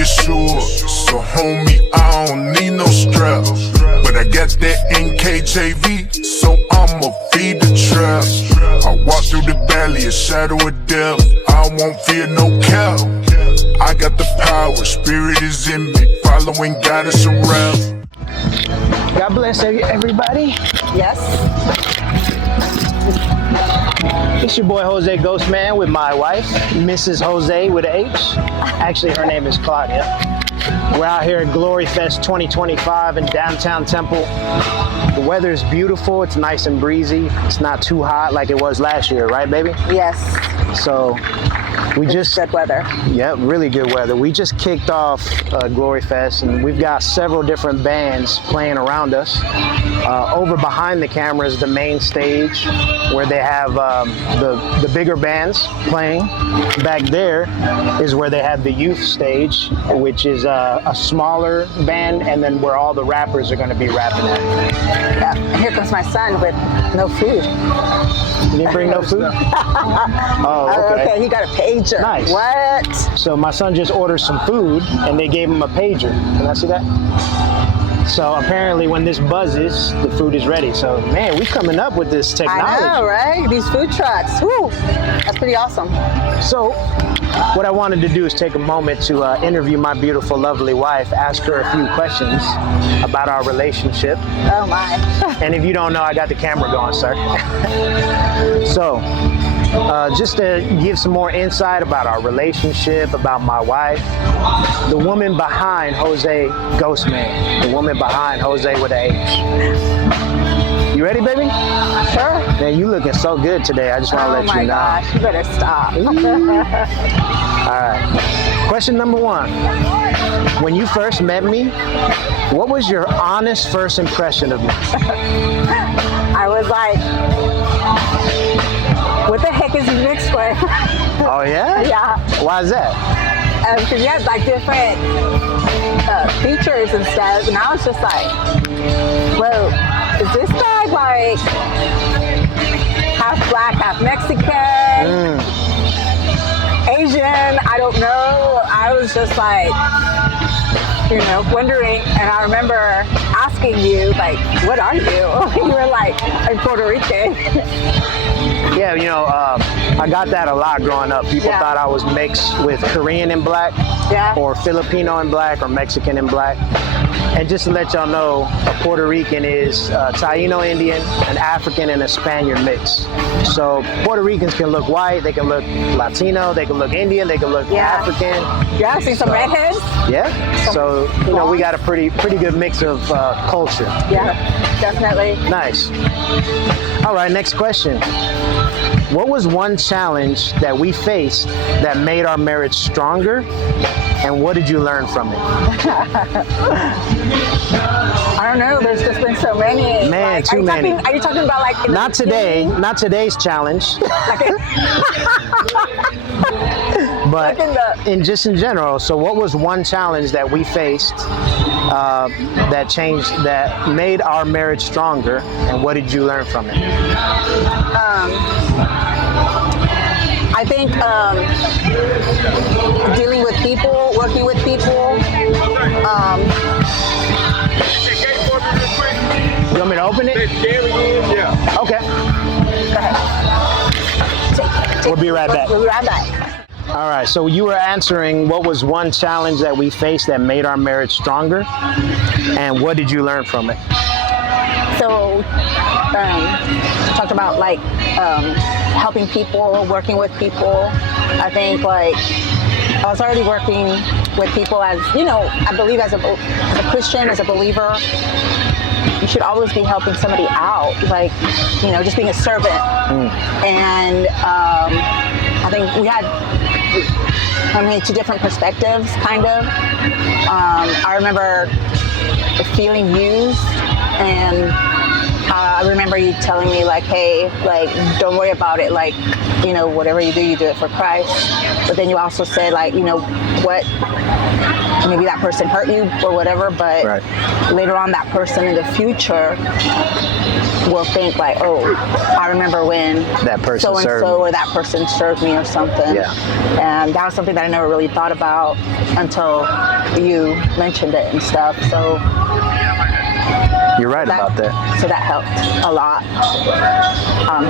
reassured. So homie, I don't need no strap, but I got that NKJV, so I'ma feed the trap. I walk through the valley, a shadow of death, I won't fear no cow. I got the power, spirit is in me, following guidance around. God bless everybody. Yes. It's your boy HoZay Ghostman with my wife, Mrs. HoZay with an H. Actually, her name is Claudia. We're out here at Glory Fest 2025 in downtown Temple. The weather is beautiful. It's nice and breezy. It's not too hot like it was last year, right, baby? Yes. So It's good weather. Yeah, really good weather. We just kicked off Glory Fest, and we've got several different bands playing around us. Over behind the camera is the main stage where they have the bigger bands playing. Back there is where they have the youth stage, which is a smaller band, and then where all the rappers are going to be rapping at. Yeah. Here comes my son with no food. You didn't bring no food? Oh, okay. He got a pager. Nice. What? So my son just ordered some food, and they gave him a pager. Can I see that? So apparently when this buzzes, the food is ready. So man, we coming up with this technology. I know, right? These food trucks. Woo! That's pretty awesome. So what I wanted to do is take a moment to interview my beautiful, lovely wife, ask her a few questions about our relationship. Oh my. And if you don't know, I got the camera going, sir. So just to give some more insight about our relationship, about my wife, the woman behind HoZay Ghostman, the woman behind HoZay with an H. You ready, baby? Sure. Man, you looking so good today. I just want to let you know. Oh my gosh, you better stop. All right. Question number one. When you first met me, what was your honest first impression of me? I was like, what the heck is he mixed with? Oh, yeah? Yeah. Why is that? Because he had like different features and stuff, and I was just like, whoa, is this guy like half black, half Mexican, Asian? I don't know. I was just like, wondering, and I remember asking you, like, what are you? You were like, I'm Puerto Rican. Yeah, I got that a lot growing up. People thought I was mixed with Korean and black, or Filipino and black, or Mexican and black. And just to let y'all know, a Puerto Rican is a Taino Indian, an African, and a Spaniard mix. So Puerto Ricans can look white, they can look Latino, they can look Indian, they can look African. Yeah, see some redheads? Yeah, so we got a pretty good mix of culture. Yeah, definitely. Nice. All right, next question. What was one challenge that we faced that made our marriage stronger, and what did you learn from it? I don't know. There's just been so many. Man, too many. Are you talking about like? Not today. Not today's challenge. But in general. So, what was one challenge that we faced that made our marriage stronger, and what did you learn from it? I think dealing with people, working with people. You want me to open it? Yeah. Okay. Go ahead. We'll be right back. We'll be right back. All right, so you were answering what was one challenge that we faced that made our marriage stronger, and what did you learn from it? So, talked about like helping people, working with people. I think like I was already working with people as, I believe as a Christian, as a believer, you should always be helping somebody out, like, just being a servant. And I think we had, two different perspectives, kind of. I remember feeling used and I remember you telling me like, hey, like, don't worry about it. Like, you know, whatever you do it for Christ. But then you also said like, you know, what, maybe that person hurt you or whatever, but later on that person in the future will think like, oh, I remember when that person so-and-so or that person served me or something. Yeah. And that was something that I never really thought about until you mentioned it and stuff. So you're right about that. So that helped a lot,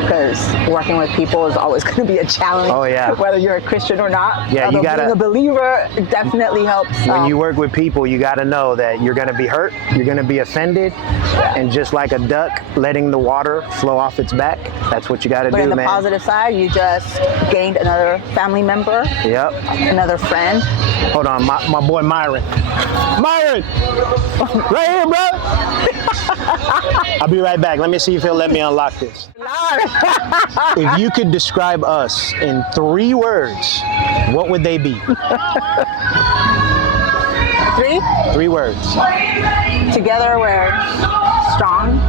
because working with people is always going to be a challenge. Oh yeah. Whether you're a Christian or not. Yeah, you gotta. Being a believer definitely helps. When you work with people, you got to know that you're going to be hurt, you're going to be offended, and just like a duck letting the water flow off its back, that's what you got to do, man. But man. on the positive side, you just gained another family member. Yep. Another friend. Hold on, my boy Myron. Myron! Right here, bro! I'll be right back. Let me see if he'll let me unlock this. If you could describe us in 3 words, what would they be? 3? 3 words. Together we're strong.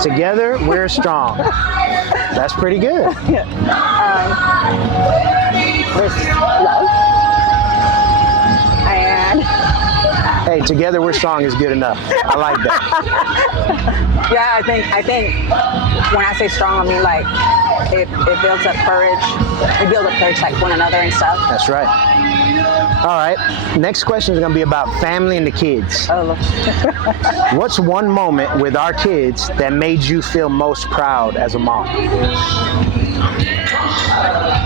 Together we're strong. That's pretty good. There's love. And hey, together we're strong is good enough. I like that. Yeah, I think when I say strong, I mean like it builds up courage. We build up courage like one another and stuff. That's right. All right. Next question is going to be about family and the kids. Oh. What's one moment with our kids that made you feel most proud as a mom?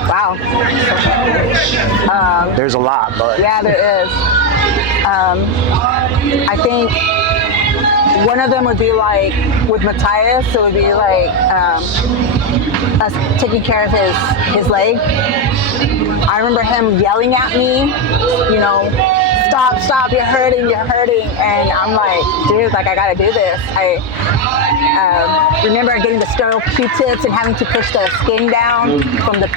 Wow. There's a lot, but yeah, there is. I think one of them would be like with Matthias. It would be like us taking care of his leg. I remember him yelling at me, you know, stop, you're hurting, and I'm like, dude, like I gotta do this. I remember getting the sterile Q-tips and having to push the skin down from the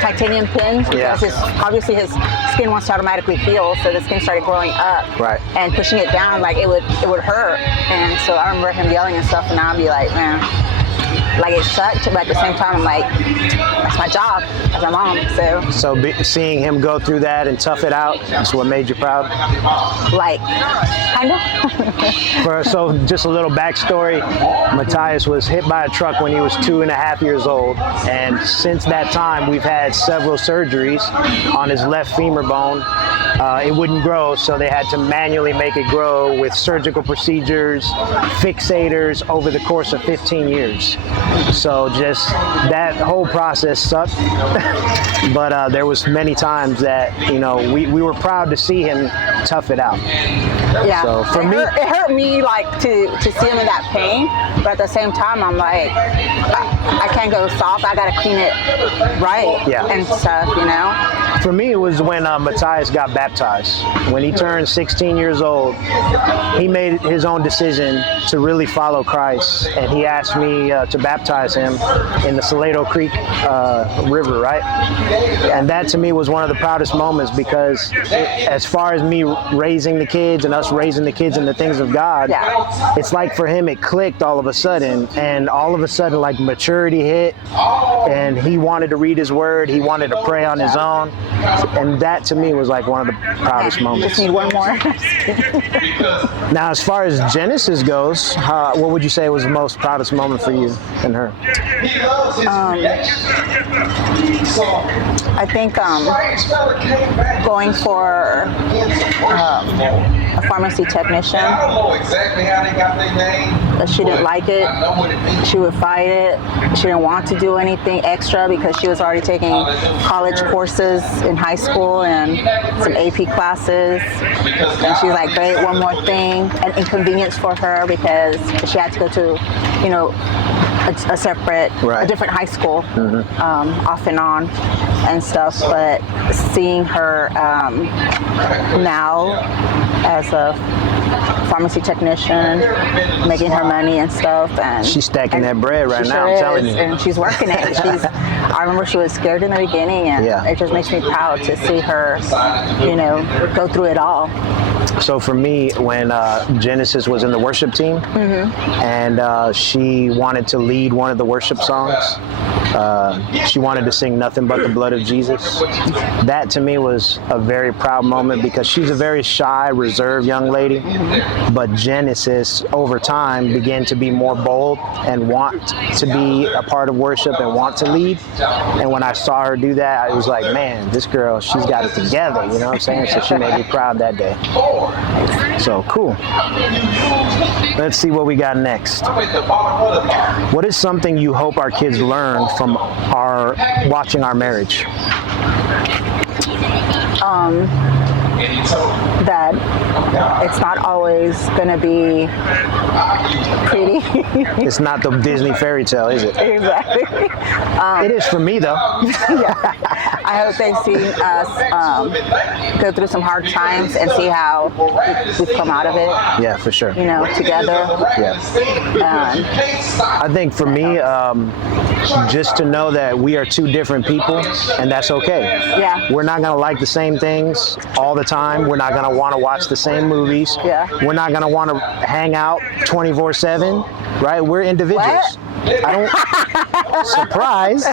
titanium pins because obviously his skin wants to automatically heal, so the skin started growing up. Right. And pushing it down, like it would hurt. And so I remember him yelling and stuff, and I'd be like, man, like it sucked, but at the same time, I'm like, that's my job as a mom. So seeing him go through that and tough it out, that's what made you proud? Like, kind of. So just a little backstory. Matthias was hit by a truck when he was 2.5 years old, and since that time we've had several surgeries on his left femur bone. It wouldn't grow, so they had to manually make it grow with surgical procedures, fixators over the course of 15 years. So just that whole process sucked, but there was many times that, you know, we were proud to see him tough it out. Yeah, so for me, it hurt me like to see him in that pain, but at the same time, I'm like, I can't go soft. I gotta clean it right and stuff, you know. For me, it was when Matthias got baptized. When he turned 16 years old, he made his own decision to really follow Christ, and he asked me to baptize him in the Salado Creek River, right? And that to me was one of the proudest moments, because as far as me raising the kids and us raising the kids in the things of God, it's like for him it clicked all of a sudden, and all of a sudden like maturity hit, and he wanted to read his word, he wanted to pray on his own, and that to me was like one of the proudest moments. Just need one more. Now, as far as Genesis goes, what would you say was the most proudest moment for you and her? I think going for a pharmacy technician. But she didn't like it. She would fight it. She didn't want to do anything extra because she was already taking college courses in high school and some AP classes. And she's like, great, one more thing. An inconvenience for her because she had to go to, you know, a separate, a different high school, off and on and stuff. But seeing her now as a pharmacy technician, making her money and stuff, and she's stacking that bread right now. I'm telling you, and she's working it. I remember she was scared in the beginning, and it just makes me proud to see her, you know, go through it all. So for me, when Genesis was in the worship team, and she wanted to lead one of the worship songs, she wanted to sing "Nothing But the Blood of Jesus." That to me was a very proud moment because she's a very shy, reserved young lady. But Genesis, over time, began to be more bold and want to be a part of worship and want to lead. And when I saw her do that, I was like, man, this girl, she's got it together. You know what I'm saying? So she made me proud that day. So cool. Let's see what we got next. What is something you hope our kids learn from watching our marriage? That it's not always going to be pretty. It's not the Disney fairy tale, is it? Exactly. It is for me, though. Yeah. I hope they see us go through some hard times and see how we've come out of it. Yeah, for sure. You know, together. Yeah. I think for me, just to know that we are two different people, and that's okay. Yeah. We're not gonna like the same things all the time. We're not gonna want to watch the same movies. Yeah. We're not gonna want to hang out 24/7, right? We're individuals. What? I don't. Surprise.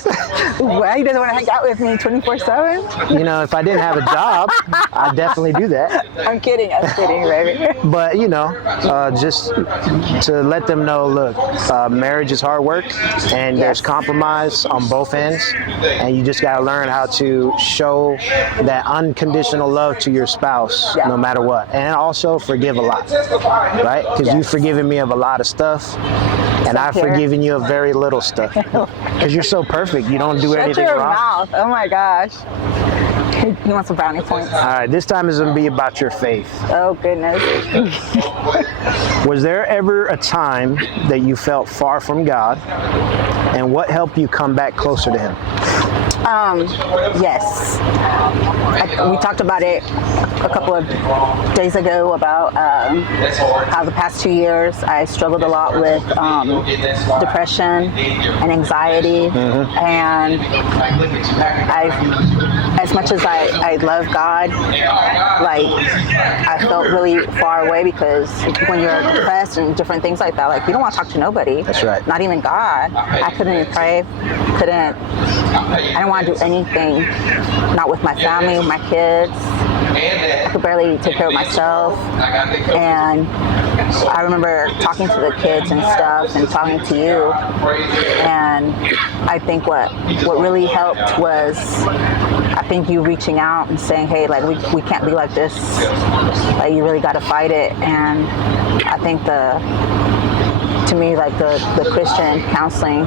Well, he doesn't want to hang out with me 24/7. You know, if I didn't have a job, I'd definitely do that. I'm kidding, baby. But you know, just to let them know, look, marriage is hard work, and there's compromise on both ends, and you just gotta learn how to show that unconditional love to your spouse, no matter what, and also forgive a lot, right? Because you've forgiven me of a lot of stuff. And I've forgiven you of very little stuff. Because you're so perfect. You don't do anything wrong. Shut your mouth. Oh my gosh. You want some brownie points? All right, this time is going to be about your faith. Oh, goodness. Was there ever a time that you felt far from God? And what helped you come back closer to Him? Yes. We talked about it a couple of days ago about how the past 2 years I struggled a lot with depression and anxiety. And as much as I love God, like I felt really far away because when you're depressed and different things like that, like you don't want to talk to nobody. That's right. Not even God. I couldn't pray, I didn't want to do anything, not with my family, with my kids. I could barely take care of myself. And I remember talking to the kids and stuff and talking to you. And I think what really helped was, I think you reaching out and saying, hey, like we can't be like this. Like you really got to fight it. And I think to me, like the Christian counseling,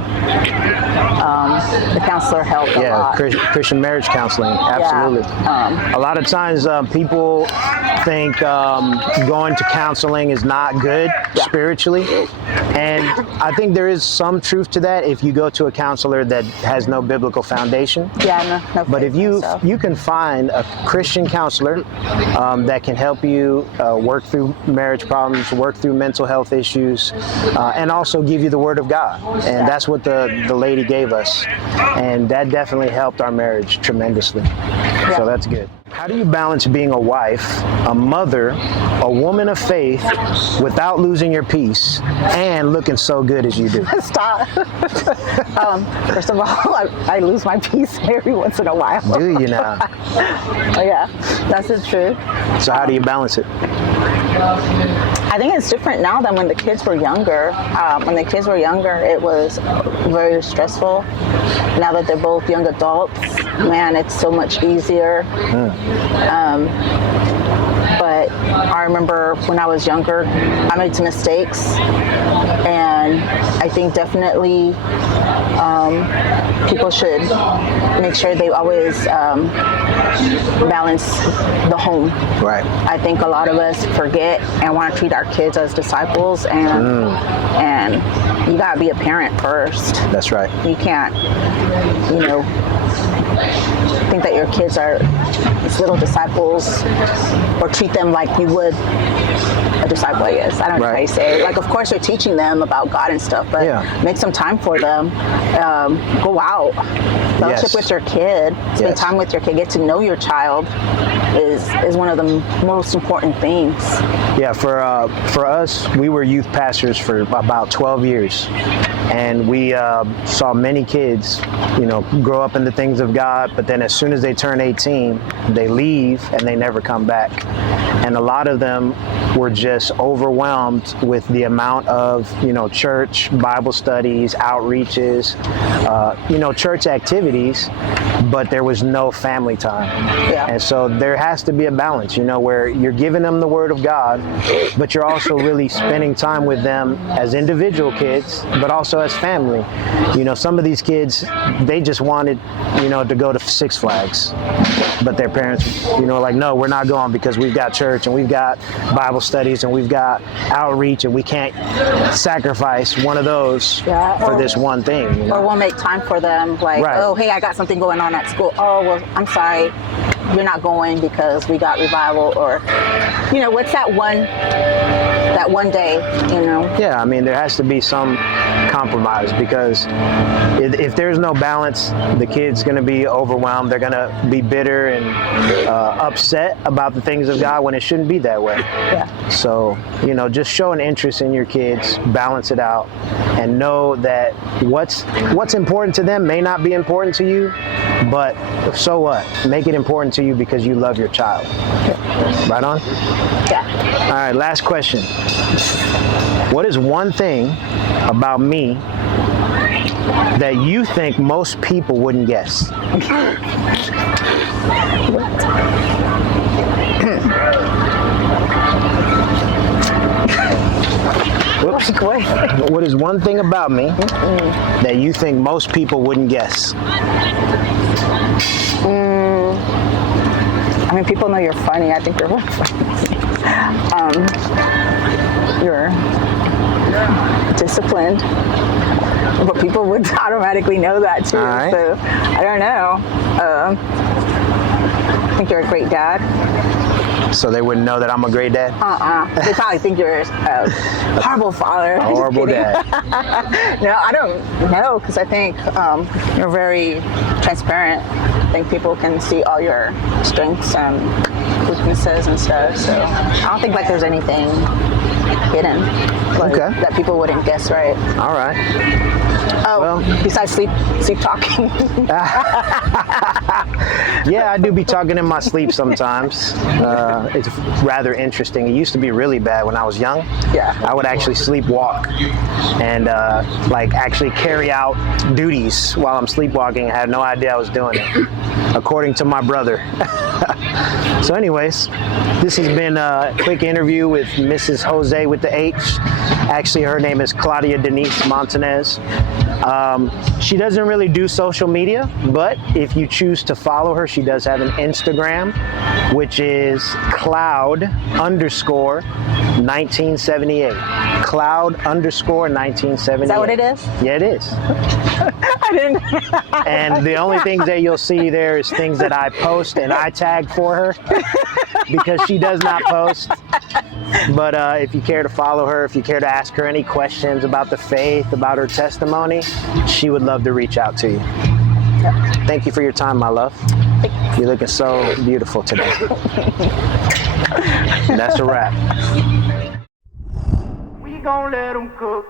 the counselor helped a lot. Yeah, Christian marriage counseling, absolutely. Yeah. A lot of times people think going to counseling is not good spiritually. And I think there is some truth to that if you go to a counselor that has no biblical foundation. Yeah, no but if you can find a Christian counselor that can help you work through marriage problems, work through mental health issues, and also give you the Word of God. And that's what the lady gave us. And that definitely helped our marriage tremendously. Yeah. So that's good. How do you balance being a wife, a mother, a woman of faith without losing your peace and looking so good as you do? Stop. First of all, I lose my peace every once in a while. Do you now? Oh, yeah, that's the truth. So how do you balance it? I think it's different now than when the kids were younger. When the kids were younger, it was very stressful. Now that they're both young adults, man, it's so much easier. But I remember when I was younger, I made some mistakes, and I think definitely people should make sure they always balance the home. Right. I think a lot of us forget and want to treat our kids as disciples, and you gotta be a parent first. That's right. You can't, think that your kids are these little disciples or treat them like you would would a disciple, I guess. I don't know how you say it. Like, of course, you're teaching them about God and stuff, but make some time for them. Go out, fellowship with your kid, spend time with your kid, get to know your child is one of the most important things. Yeah, for us, we were youth pastors for about 12 years. And we saw many kids, grow up in the things of God, but then as soon as they turn 18, they leave and they never come back. And a lot of them were just overwhelmed with the amount of, church, Bible studies, outreaches, church activities, but there was no family time. Yeah. And so there has to be a balance, where you're giving them the Word of God, but you're also really spending time with them as individual kids, but also as family. Some of these kids, they just wanted, to go to Six Flags, but their parents, like, no, we're not going because we've got church and we've got Bible studies and we've got outreach and we can't sacrifice one of those for this one thing. Or we'll make time for them, like, oh, hey, I got something going on at school. Oh, well, I'm sorry, you're not going because we got revival, or, what's that one day, Yeah, I mean, there has to be some compromise, because if there's no balance, the kid's going to be overwhelmed. They're going to be bitter and upset about the things of God when it shouldn't be that way. Yeah. So, just show an interest in your kids, balance it out, and know that what's important to them may not be important to you, but so what? Make it important to you because you love your child. Yeah. Right on? Yeah. All right, last question. What is one thing about me that you think most people wouldn't guess? Whoops. What is one thing about me that you think most people wouldn't guess? I mean, people know you're funny. I think you're really funny. You're disciplined, but people would automatically know that too. Right. So I don't know. I think you're a great dad. So they wouldn't know that I'm a great dad? They probably think you're a horrible father. A horrible dad. No, I don't know, because I think you're very transparent. I think people can see all your strengths and weaknesses and stuff. So I don't think there's anything hidden that people wouldn't guess, right? All right. Oh, well, besides sleep talking. Yeah, I do be talking in my sleep sometimes. It's rather interesting. It used to be really bad when I was young. Yeah. I would actually sleepwalk and actually carry out duties while I'm sleepwalking. I had no idea I was doing it, according to my brother. So anyways, this has been a quick interview with Mrs. HoZay with the H. Actually, her name is Claudia Denise Montanez. She doesn't really do social media, but if you choose to follow her, she does have an Instagram, which is Cloud_1978. Cloud_1978. Is that what it is? Yeah, it is. I didn't. And the only things that you'll see there is things that I post and I tag for her, because she does not post. But if you care to follow her, if you care to ask her any questions about the faith, about her testimony, she would love to reach out to you. Thank you for your time, my love. You're looking so beautiful today. And that's a wrap. We gon' let 'em cook.